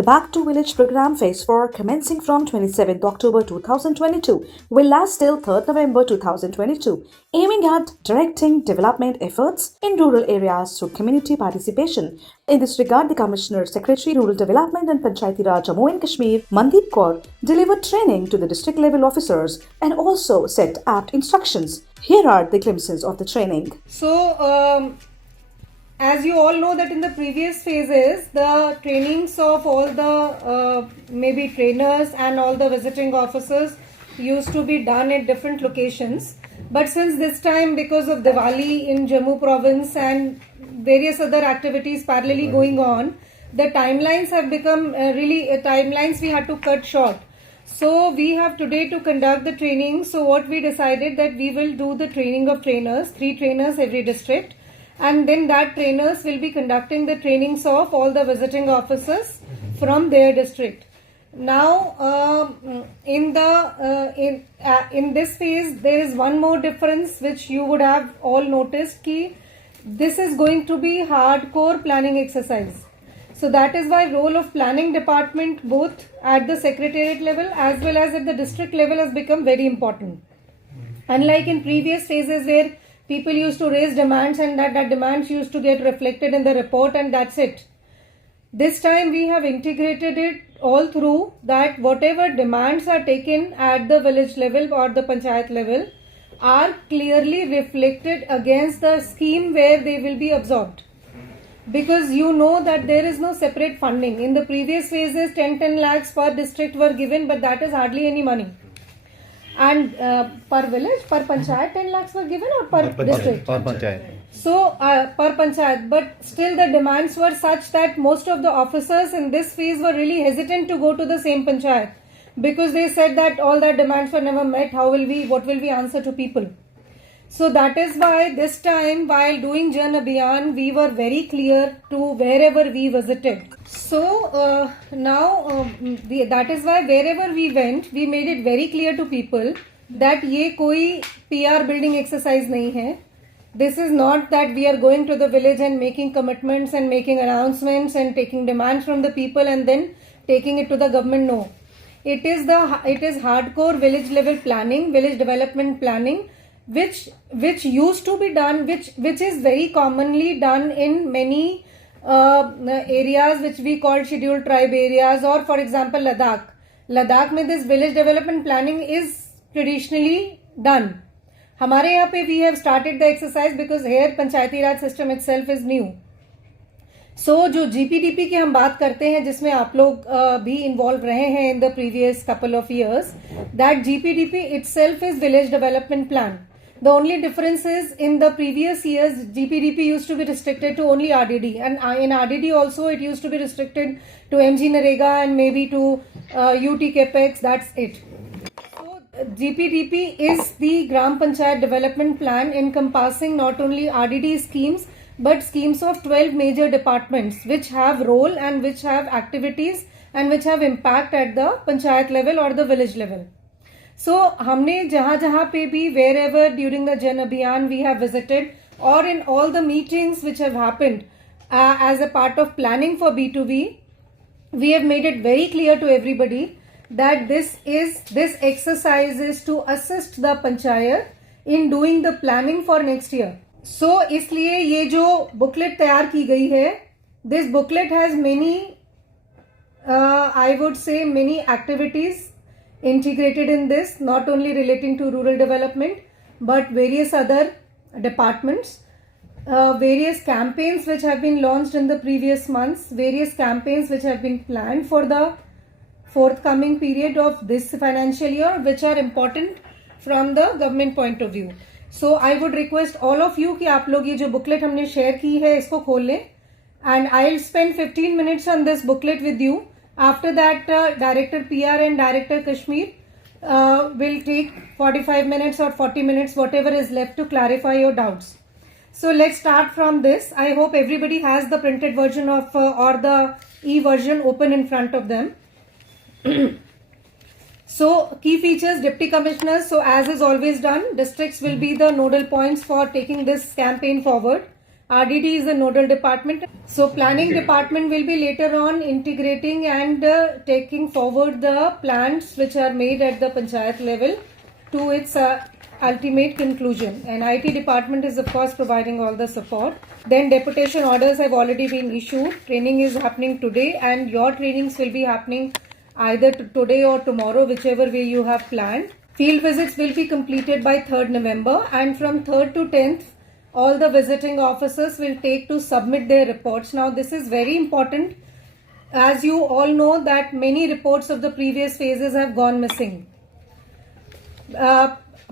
The Back to Village program Phase 4, commencing from 27th October 2022, will last till 3rd November 2022, aiming at directing development efforts in rural areas through community participation. In this regard, the Commissioner, Secretary, Rural Development and Panchayati Raj, Jammu and Kashmir, Mandeep Kaur, delivered training to the district level officers and also set apt instructions. Here are the glimpses of the training. As you all know that in the previous phases, the trainings of all the maybe trainers and all the visiting officers used to be done at different locations. But since this time, because of Diwali in Jammu province and various other activities parallelly going on, the timelines have become timelines we had to cut short. So we have today to conduct the training. So what we decided that we will do the training of trainers, 3 trainers every district. And then that trainers will be conducting the trainings of all the visiting officers from their district. Now, in this phase, there is one more difference which you would have all noticed ki this is going to be hardcore planning exercise. So that is why role of planning department both at the secretariat level as well as at the district level has become very important. Unlike in previous phases where people used to raise demands and that demands used to get reflected in the report and that's it. This time we have integrated it all through that whatever demands are taken at the village level or the panchayat level are clearly reflected against the scheme where they will be absorbed. Because you know that there is no separate funding. In the previous phases 10 lakhs per district were given, but that is hardly any money. And per village, per panchayat 10 lakhs were given or per district? Per panchayat. So per panchayat, but still the demands were such that most of the officers in this phase were really hesitant to go to the same panchayat because they said that all their demands were never met. What will we answer to people? So that is why this time while doing Jan Abhiyan, we were very clear to wherever we visited. So that is why wherever we went, we made it very clear to people that ये कोई PR building exercise नहीं है. This is not that we are going to the village and making commitments and making announcements and taking demands from the people and then taking it to the government. No, it is hardcore village level planning, village development planning, which used to be done, which is very commonly done in many areas which we call scheduled tribe areas, or for example Ladakh में this village development planning is traditionally done. हमारे यहाँ पे we have started the exercise because here Panchayati Raj system itself is new. So जो GPDP की हम बात करते हैं जिसमें आप लोग भी involved रहे हैं in the previous couple of years, that GPDP itself is village development plan. The only difference is in the previous years GPDP used to be restricted to only RDD, and in RDD also it used to be restricted to MG Narega and maybe to UT Capex. That's it. So GPDP is the Gram Panchayat development plan encompassing not only RDD schemes but schemes of 12 major departments which have role and which have activities and which have impact at the panchayat level or the village level. So हमने जहाँ पे भी wherever during the Jan Abhiyan we have visited or in all the meetings which have happened as a part of planning for B2B, we have made it very clear to everybody that this exercise is to assist the panchayat in doing the planning for next year. So इसलिए ये जो booklet तैयार की गई है, this booklet has many I would say many activities integrated in this, not only relating to rural development but various other departments, various campaigns which have been launched in the previous months, various campaigns which have been planned for the forthcoming period of this financial year which are important from the government point of view. So I would request all of you कि आप लोग ये जो booklet हमने share की है इसको खोल लें, and I'll spend 15 minutes on this booklet with you. After that, Director PR and Director Kashmir will take 45 minutes or 40 minutes, whatever is left, to clarify your doubts. So let's start from this. I hope everybody has the printed version of or the e-version open in front of them. So key features, Deputy Commissioners. So as is always done, districts will be the nodal points for taking this campaign forward. RDD is the nodal department. So planning department will be later on integrating and taking forward the plans which are made at the panchayat level to its ultimate conclusion. And IT department is of course providing all the support. Then deputation orders have already been issued. Training is happening today, and your trainings will be happening either today or tomorrow, whichever way you have planned. Field visits will be completed by 3rd November, and from 3rd to 10th, all the visiting officers will take to submit their reports. Now, this is very important, as you all know that many reports of the previous phases have gone missing.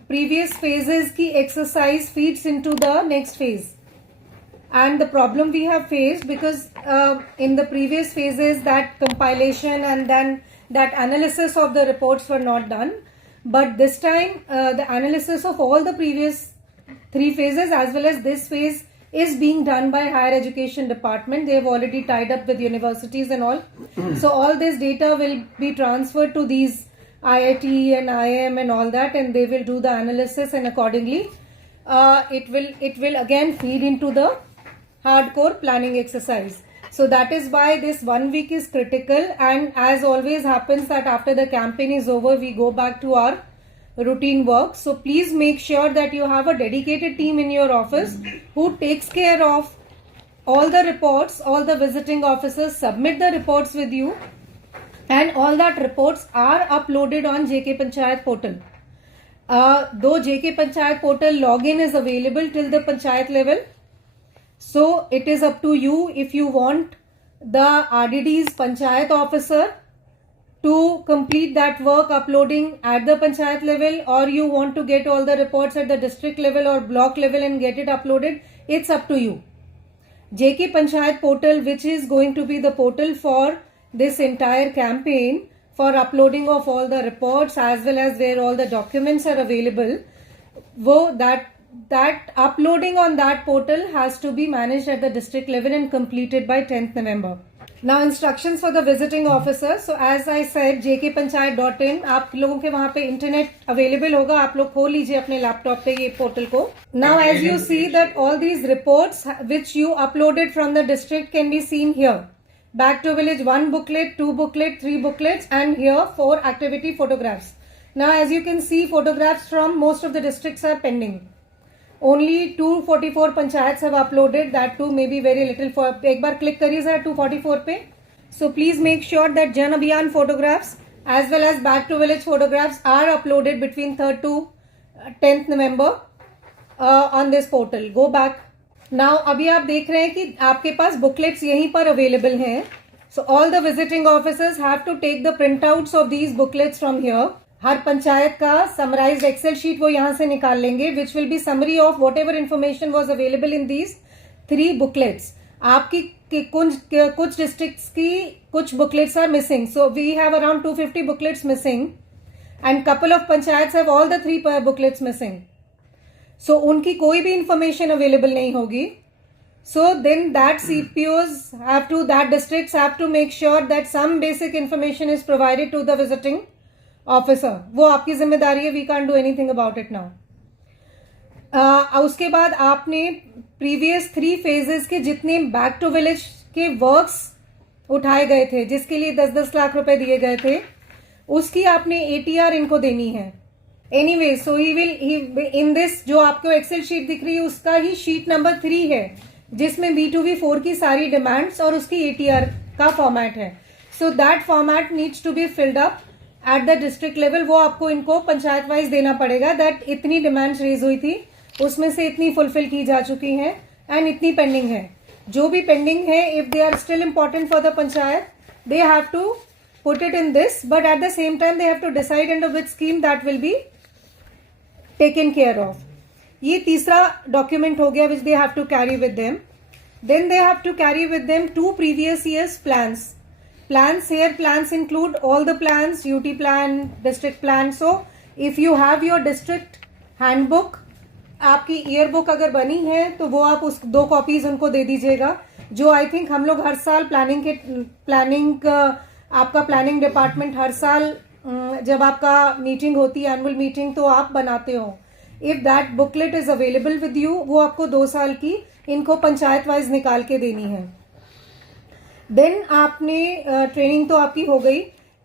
Previous phases ki exercise feeds into the next phase. And the problem we have faced, because in the previous phases that compilation and then that analysis of the reports were not done. But this time the analysis of all the previous 3 phases as well as this phase is being done by higher education department. They have already tied up with universities and all. So all this data will be transferred to these IIT and IIM and all that, and they will do the analysis, and accordingly it will again feed into the hardcore planning exercise. So that is why this 1 week is critical, and as always happens that after the campaign is over, we go back to our routine work. So please make sure that you have a dedicated team in your office who takes care of all the reports. All the visiting officers submit the reports with you, and all that reports are uploaded on JK Panchayat portal. Though JK Panchayat portal login is available till the Panchayat level, so it is up to you if you want the RDD's Panchayat officer to complete that work uploading at the Panchayat level, or you want to get all the reports at the district level or block level and get it uploaded. It's up to you. JK Panchayat portal, which is going to be the portal for this entire campaign for uploading of all the reports as well as where all the documents are available, that uploading on that portal has to be managed at the district level and completed by 10th November. Now instructions for the visiting officers. So as I said, jkpanchayat.in, आप लोगों के वहाँ पे internet available होगा, आप लोग खोल लीजिए अपने लैपटॉप पे ये पोर्टल को. Now as you see that all these reports which you uploaded from the district can be seen here. Back to village 1 booklet, 2 booklet, 3 booklets, and here 4 activity photographs. Now as you can see, photographs from most of the districts are pending. Only 244 panchayats have uploaded, that too may be very little. For एक बार click करिए जरा 244 पे. So please make sure that Jan Abhiyan photographs as well as back to village photographs are uploaded between 3rd to 10th November on this portal. Go back. Now अभी आप देख रहे हैं कि आपके पास booklets यहीं पर available हैं. So all the visiting officers have to take the printouts of these booklets from here. हर पंचायत का समराइज्ड एक्सेल शीट वो यहाँ से निकाल लेंगे, which will be summary of whatever information was available in these 3 booklets. आपकी कुछ districts की कुछ booklets are missing, so we have around 250 booklets missing and couple of panchayat have all the 3 booklets missing. So उनकी कोई भी information available नहीं होगी. So then that CPOs have to, that districts have to make sure that some basic information is provided to the visiting officer. वो आपकी जिम्मेदारी है, we can't do anything about it now. उसके बाद आपने previous 3 phases के जितने back to village के वर्क्स उठाए गए थे, जिसके लिए 10-10 लाख रुपए दिए गए थे, उसकी आपने ATR इनको देनी है. Anyway, so he will in this जो आपको एक्सेल शीट दिख रही है उसका ही शीट नंबर 3 है, जिसमें B2B4 की सारी डिमांड्स और उसकी ATR का फॉर्मेट है. So that format needs to be filled up at the district level. वो आपको इनको पंचायत वाइज देना पड़ेगा दैट इतनी डिमांड्स रेज हुई थी, उसमें से इतनी फुलफिल की जा चुकी हैं एंड इतनी पेंडिंग है. जो भी पेंडिंग है, if they are still important for the panchayat, they have to put it in this, but at the same time they have to decide under which scheme that will be taken care of. ये तीसरा document हो गया which they have to carry with them. Then they have to carry with them 2 previous years plans. Plans here, plans include all the plans, UT plan, district plan. So if you have your district handbook, आपकी year book अगर बनी है तो वो आप उस 2 copies उनको दे दीजिएगा, जो आई थिंक हम लोग हर साल आपका प्लानिंग डिपार्टमेंट हर साल जब आपका मीटिंग होती है, एनुअल मीटिंग, तो आप बनाते हो. If that booklet is available with you, वो आपको 2 साल की इनको पंचायत वाइज निकाल के देनी है। देन आपने ट्रेनिंग तो आपकी हो गई।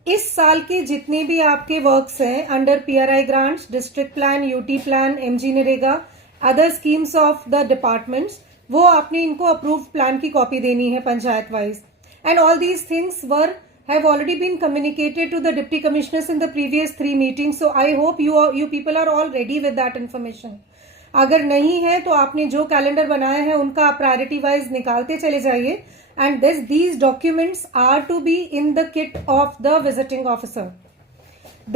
इस साल के जितने भी आपके वर्क्स हैं under PRI grants, district plan, UT plan, MG NREGA, other schemes of the departments, वो आपने इनको अप्रूव्ड प्लान की कॉपी देनी है panchayat wise. And all these things were have already been communicated to the deputy commissioners in the previous 3 meetings, so I hope you people are all ready with that information. अगर नहीं है तो आपने जो calendar बनाया है उनका आप प्रायोरिटी वाइज निकालते चले जाइए। And these documents are to be in the kit of the visiting officer.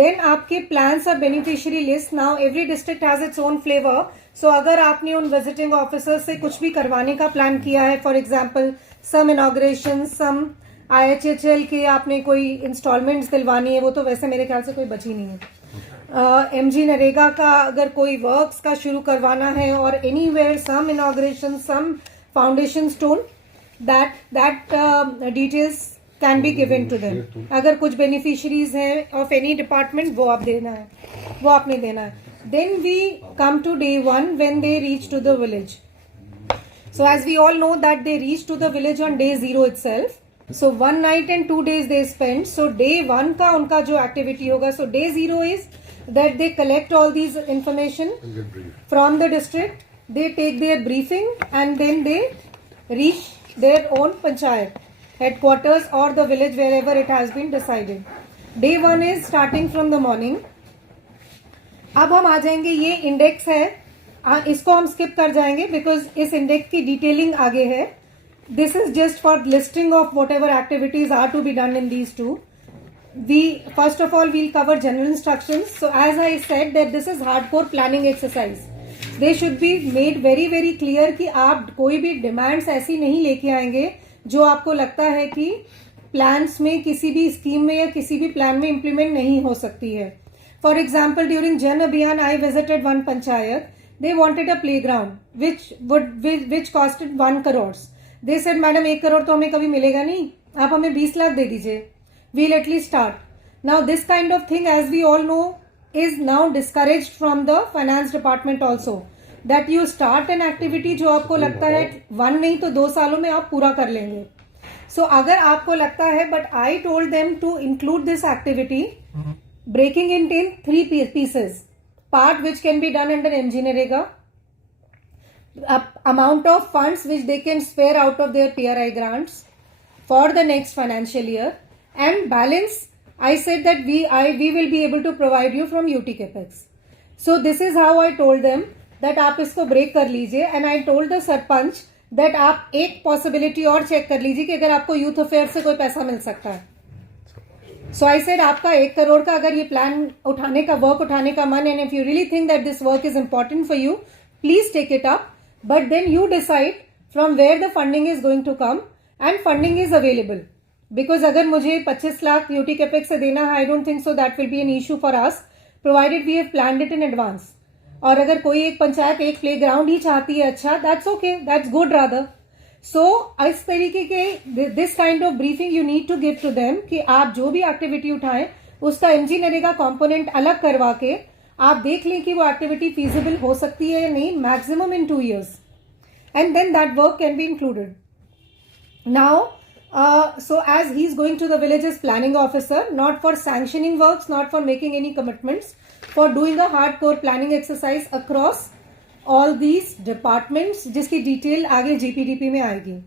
Then आपके plans और beneficiary list, now every district has its own flavor. So अगर आपने उन visiting officers से कुछ भी करवाने का प्लान किया है, for example some inaugurations, some IHHL के आपने कोई इंस्टॉलमेंट्स दिलवानी है, वो तो वैसे मेरे ख्याल से कोई बची नहीं है। एमजी नरेगा का अगर कोई वर्क्स का शुरू करवाना है, और anywhere some inauguration, some foundation stone, that details can be given to them. अगर कुछ बेनिफिशियरीज हैं ऑफ एनी डिपार्टमेंट, वो आप देना है, वो आपने देना है। Then we come to day 1 when they reach to the village. So as we all know that they reach to the village on day 0 itself. So 1 night and 2 days they spend. So day 1 का उनका जो activity होगा, so day 0 is that they collect all these information from the district, they take their briefing, and then they reach their own panchayat headquarters or the village wherever it has been decided. Day 1 is starting from the morning. अब हम आ जाएंगे, ये index है, इसको हम skip कर जाएंगे because इस इंडेक्स की डिटेलिंग आगे है। This is just for listing of whatever activities are to be done in these two. First of all, we'll cover general instructions. So as I said that this is hardcore planning exercise. They should be made very very clear कि आप कोई भी demands ऐसी नहीं लेके आएंगे जो आपको लगता है कि plans में, किसी भी scheme में या किसी भी plan में implement नहीं हो सकती है। For example, during Jan Abhiyan, I visited one panchayat. They wanted a playground which costed 1 crore. They said, madam 1 crore तो हमें कभी मिलेगा नहीं, आप हमें 20 लाख दे दीजिए, we'll at least start. Now this kind of thing, as we all know, is now discouraged from the finance department also, that you start an activity जो आपको लगता है 1 नहीं तो 2 सालों में आप पूरा कर लेंगे। So अगर आपको लगता है, but I told them to include this activity, breaking it in 3 pieces. Part which can be done under MG Narega, amount of funds which they can spare out of their PRI grants for the next financial year, and balance I said that we will be able to provide you from UT Capex. So this is how I told them that आप इसको break कर लीजिए, and I told the sarpanch that आप एक possibility और check कर लीजिए कि अगर आपको youth affairs से कोई पैसा मिल सकता है। So I said आपका 1 करोड़ का अगर ये plan उठाने का, work उठाने का मन, and if you really think that this work is important for you, please take it up. But then you decide from where the funding is going to come, and funding is available. Because अगर मुझे 25 lakh UT Capex से देना है, I don't think so that will be an issue for us, provided we have planned it in advance. और अगर कोई एक पंचायत एक प्ले ग्राउंड ही चाहती है, अच्छा, that's okay, that's good rather. So इस तरीके के this kind of briefing you need to give to them कि आप जो भी एक्टिविटी उठाएं उसका MG नरेगा कॉम्पोनेंट अलग करवा के आप देख लें कि वो एक्टिविटी फीजिबल हो सकती है या नहीं, maximum in 2 years, and then that work can be included. Now so as he is going to the village as planning officer, not for sanctioning works, not for making any commitments, for doing a hardcore planning exercise across all these departments, जिसकी detail आगे GPDP में आएगी।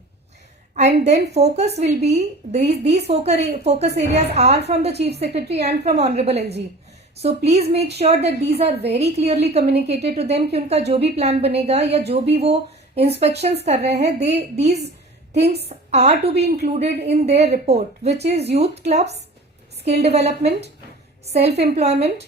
And then focus will be, these focus areas are from the Chief Secretary and from Honorable LG. So please make sure that these are very clearly communicated to them कि उनका जो भी plan बनेगा या जो भी वो inspections कर रहे हैं, these things are to be included in their report, which is youth clubs, skill development, self-employment,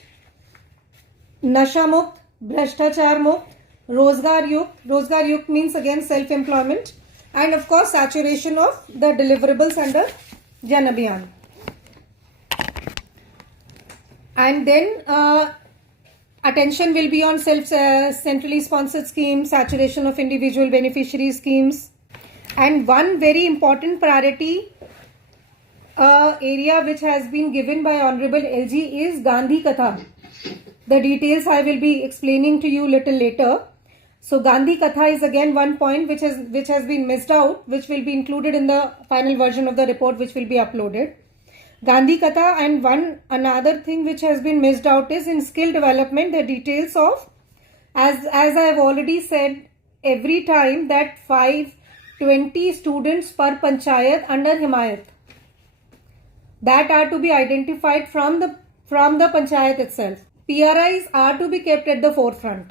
nasha mukt, bhrashtachar mukt, rozgar yukt means again self-employment, and of course saturation of the deliverables under Jan Abhiyan. And then attention will be on centrally sponsored schemes, saturation of individual beneficiary schemes, and one very important priority area which has been given by Honorable LG is Gandhi Katha. The details I will be explaining to you little later. So Gandhi Katha is again one point which has been missed out, which will be included in the final version of the report, which will be uploaded. Gandhi Katha, and another thing which has been missed out is in skill development, the details of, as I have already said every time, that 20 students per panchayat under Himayat, that are to be identified from the panchayat itself. PRIs are to be kept at the forefront.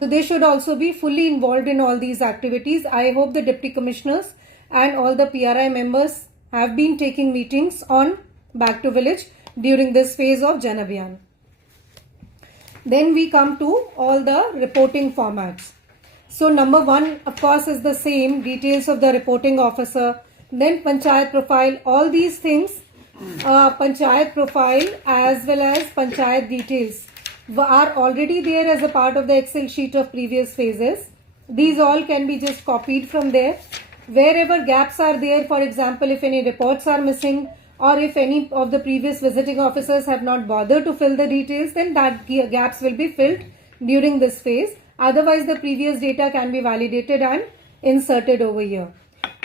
So they should also be fully involved in all these activities. I hope the deputy commissioners and all the PRI members have been taking meetings on Back to Village during this phase of Jan Abhiyan. Then we come to all the reporting formats. So number 1, of course, is the same, details of the reporting officer. Then panchayat profile, all these things, panchayat profile as well as panchayat details are already there as a part of the Excel sheet of previous phases. These all can be just copied from there. Wherever gaps are there, for example, if any reports are missing, or if any of the previous visiting officers have not bothered to fill the details, then that gaps will be filled during this phase. Otherwise, the previous data can be validated and inserted over here.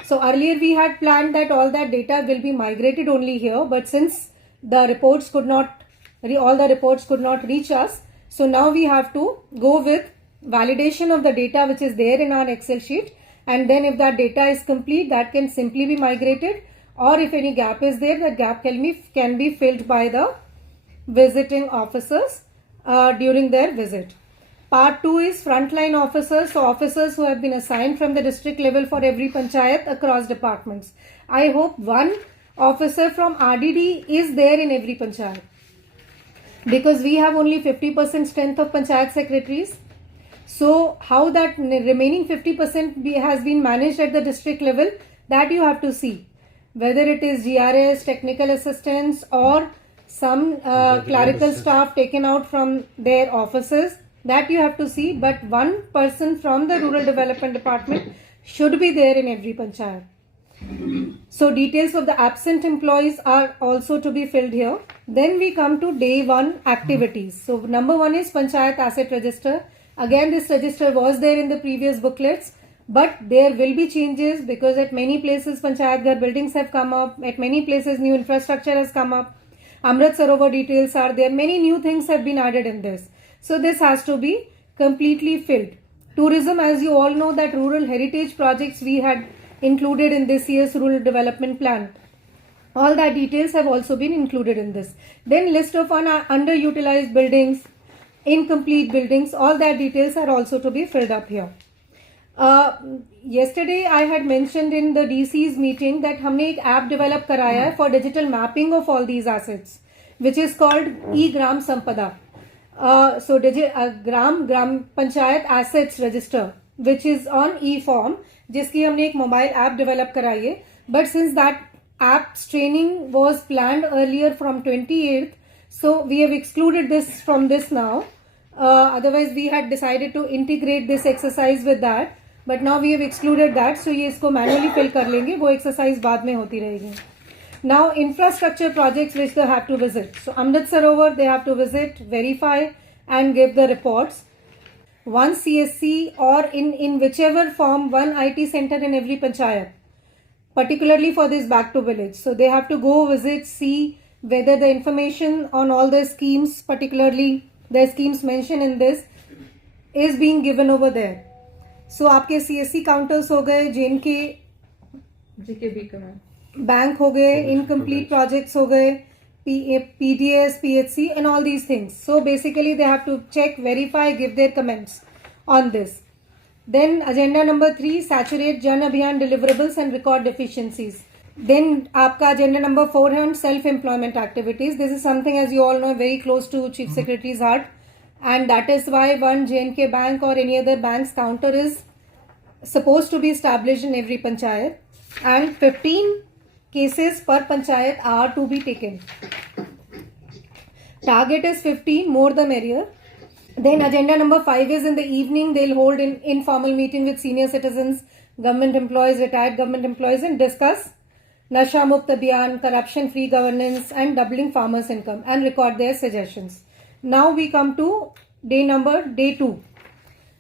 So earlier we had planned that all that data will be migrated only here, but since the reports could not reach us, so now we have to go with validation of the data which is there in our Excel sheet, and then if that data is complete, that can simply be migrated, or if any gap is there, that gap can be filled by the visiting officers during their visit. Part 2 is frontline officers, so officers who have been assigned from the district level for every panchayat across departments. I hope one officer from RDD is there in every panchayat, because we have only 50% strength of panchayat secretaries. So how that remaining 50% has been managed at the district level, that you have to see. Whether it is GRS, technical assistants, or some clerical staff taken out from their offices, that you have to see. But one person from the rural development department should be there in every panchayat. So details of the absent employees are also to be filled here. Then we come to day 1 activities. So number 1 is Panchayat Asset Register. Again, this register was there in the previous booklets, but there will be changes because at many places Panchayat Ghar buildings have come up, at many places new infrastructure has come up, Amrit Sarovar details are there, many new things have been added in this. So this has to be completely filled. Tourism, as you all know, that rural heritage projects we had included in this year's rural development plan. All that details have also been included in this. Then list of underutilized buildings, incomplete buildings, all that details are also to be filled up here. Yesterday I had mentioned in the DC's meeting that हमने एक app develop कराया है for digital mapping of all these assets, which is called e-Gram Sampada. So Gram Panchayat Assets Register, which is on e-form, जिसकी हमने एक mobile app develop कराई है. But since that app's training was planned earlier from 28th, so we have excluded this from this now. Otherwise we had decided to integrate this exercise with that, but now we have excluded that, so ये इसको manually fill कर लेंगे, वो exercise बाद में होती रहेगी. Now infrastructure projects which they have to visit. So Amrit Sarovar they have to visit, verify and give the reports. One CSC or in whichever form, one IT center in every panchayat, particularly for this Back to Village. So they have to go visit, see whether the information on all the schemes, particularly the schemes mentioned in this, is being given over there. So आपके CSC counters हो गए, JNK bank हो गए, incomplete projects हो गए, PDS, PHC and all these things. So basically they have to check, verify, give their comments on this. Then agenda number 3, saturate Jan Abhiyan deliverables and record deficiencies. Then आपका agenda number 4 है on self-employment activities. This is something, as you all know, very close to Chief Secretary's heart, and that is why one JNK bank or any other bank's counter is supposed to be established in every panchayat, and 15 cases per panchayat are to be taken. Target is 15, more the merrier. Then agenda number 5 is in the evening they'll hold an informal meeting with senior citizens, government employees, retired government employees, and discuss Nasha Mukt Abhiyan, corruption free governance and doubling farmers' income, and record their suggestions. Now we come to day 2.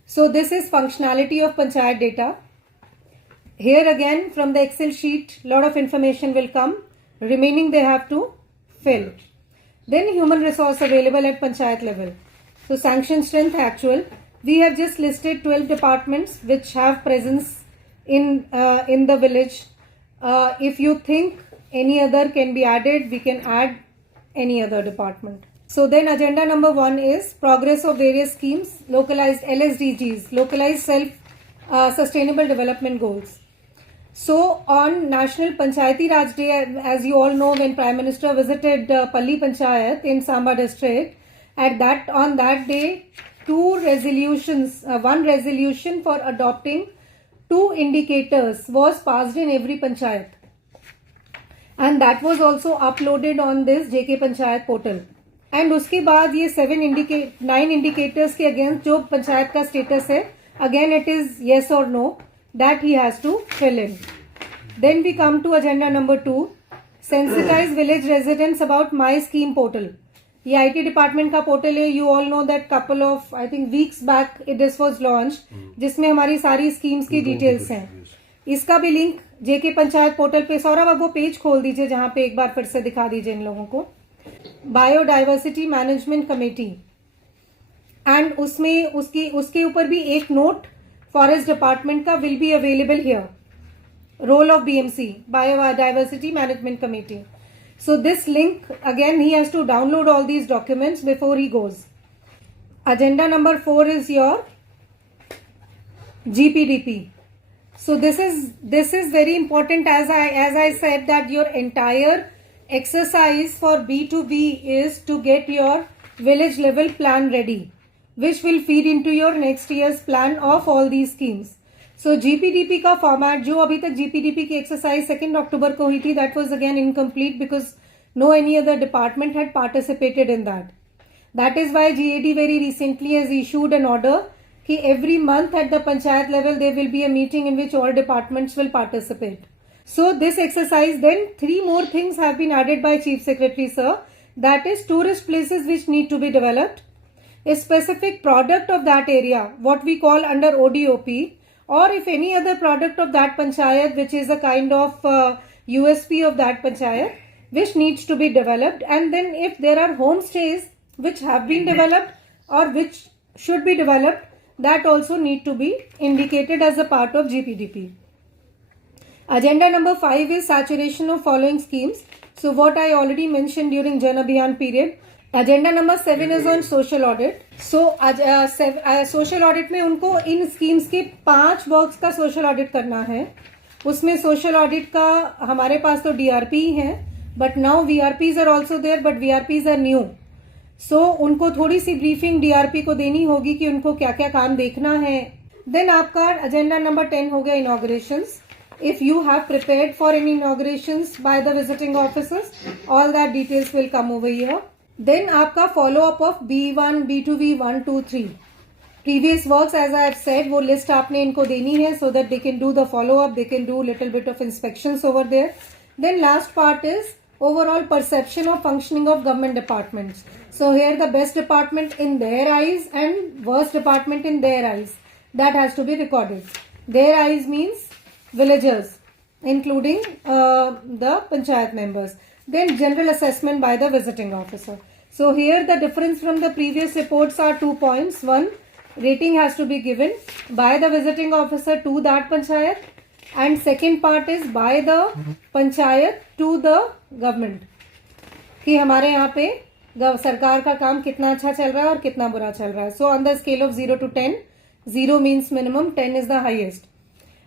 So this is functionality of Panchayat data. Here again from the Excel sheet, lot of information will come. Remaining they have to fill. Then human resource available at Panchayat level. So sanction strength actual. We have just listed 12 departments which have presence in the village. If you think any other can be added, we can add any other department. So then agenda number 1 is progress of various schemes, localized LSDGs, localized self-sustainable development goals. So on National Panchayati Raj Day, as you all know, when Prime Minister visited Palli Panchayat in Samba district, on that day, one resolution for adopting 2 indicators was passed in every panchayat, and that was also uploaded on this JK Panchayat portal. And उसके बाद ये 9 indicators के against जो पंचायत का status है, again it is yes or no that he has to fill in. Then we come to agenda number 2, sensitize village residents about my scheme portal. ये IT department का portal है. You all know that couple of I think weeks back this was launched, जिसमें हमारी सारी schemes की details हैं. इसका भी link JK पंचायत पोर्टल पे. सौरभ अब वो पेज खोल दीजिए जहां पे एक बार फिर से दिखा दीजिए इन लोगों को. बायोडाइवर्सिटी मैनेजमेंट कमेटी, एंड उसमें उसके ऊपर भी एक नोट फॉरेस्ट डिपार्टमेंट का will be available here. Role of BMC, biodiversity management committee. So this link again he has to download all these documents before he goes. Agenda number 4 is your GPDP. So this is very important, as I said that your entire exercise for B2B is to get your village level plan ready, which will feed into your next year's plan of all these schemes. So GPDP का format जो अभी तक GPDP की exercise 2 October को हुई थी, that was again incomplete because no any other department had participated in that. That is why GAD very recently has issued an order कि every month at the panchayat level there will be a meeting in which all departments will participate. So this exercise, then 3 more things have been added by Chief Secretary sir. That is tourist places which need to be developed, a specific product of that area, what we call under ODOP, or if any other product of that panchayat which is a kind of USP of that panchayat which needs to be developed. And then if there are homestays which have been developed or which should be developed, that also need to be indicated as a part of GPDP. Agenda number 5 is saturation of following schemes. So what I already mentioned during Jan Abhiyan period. Agenda number 7 is on social audit. So social audit में उनको इन schemes के 5 works का social audit करना है. उसमें social audit का हमारे पास तो DRP ही है, but now VRPs are also there, but VRPs are new. So उनको थोड़ी सी briefing DRP को देनी होगी कि उनको क्या क्या काम देखना है. Then आपका agenda number 10 हो गया inaugurations. If you have prepared for any inaugurations by the visiting officers, all that details will come over here. Then आपका follow up of B1, B2V 1, 2, 3. Previous works, as I have said, वो list आपने इनको देनी है so that they can do the follow up, they can do little bit of inspections over there. Then last part is overall perception of functioning of government departments. So here the best department in their eyes and worst department in their eyes. That has to be recorded. Their eyes means villagers, including the panchayat members. Then general assessment by the visiting officer. So here the difference from the previous reports are 2 points. 1, rating has to be given by the visiting officer to that panchayat, and second part is by the panchayat to the government कि हमारे यहाँ पे सरकार का काम कितना अच्छा चल रहा है और कितना बुरा चल रहा है. So on the scale of 0 to 10, 0 means minimum, 10 is the highest.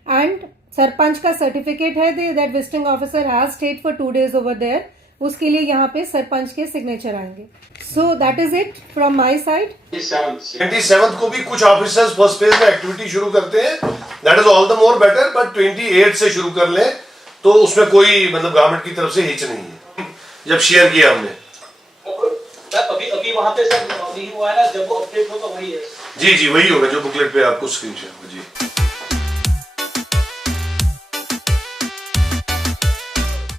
And sarpanch का सर्टिफिकेट है that visiting officer has stayed for 2 days over there. उसके लिए यहाँ पे सरपंच के सिग्नेचर आएंगे. So that is it from my side. 27th को भी कुछ ऑफिसर्स फर्स्ट फेज में एक्टिविटी शुरू करते हैं. That is all the more better. But 28 से शुरू कर लें तो उसमें कोई मतलब गवर्नमेंट की तरफ से हिच नहीं है. जब शेयर किया हमने अभी वहाँ पे सब नहीं हुआ है ना, जब वो अपडेट हो तो वही है. जी वही होगा जो बुकलेट पे आपको स्क्रीन शेयर. जी.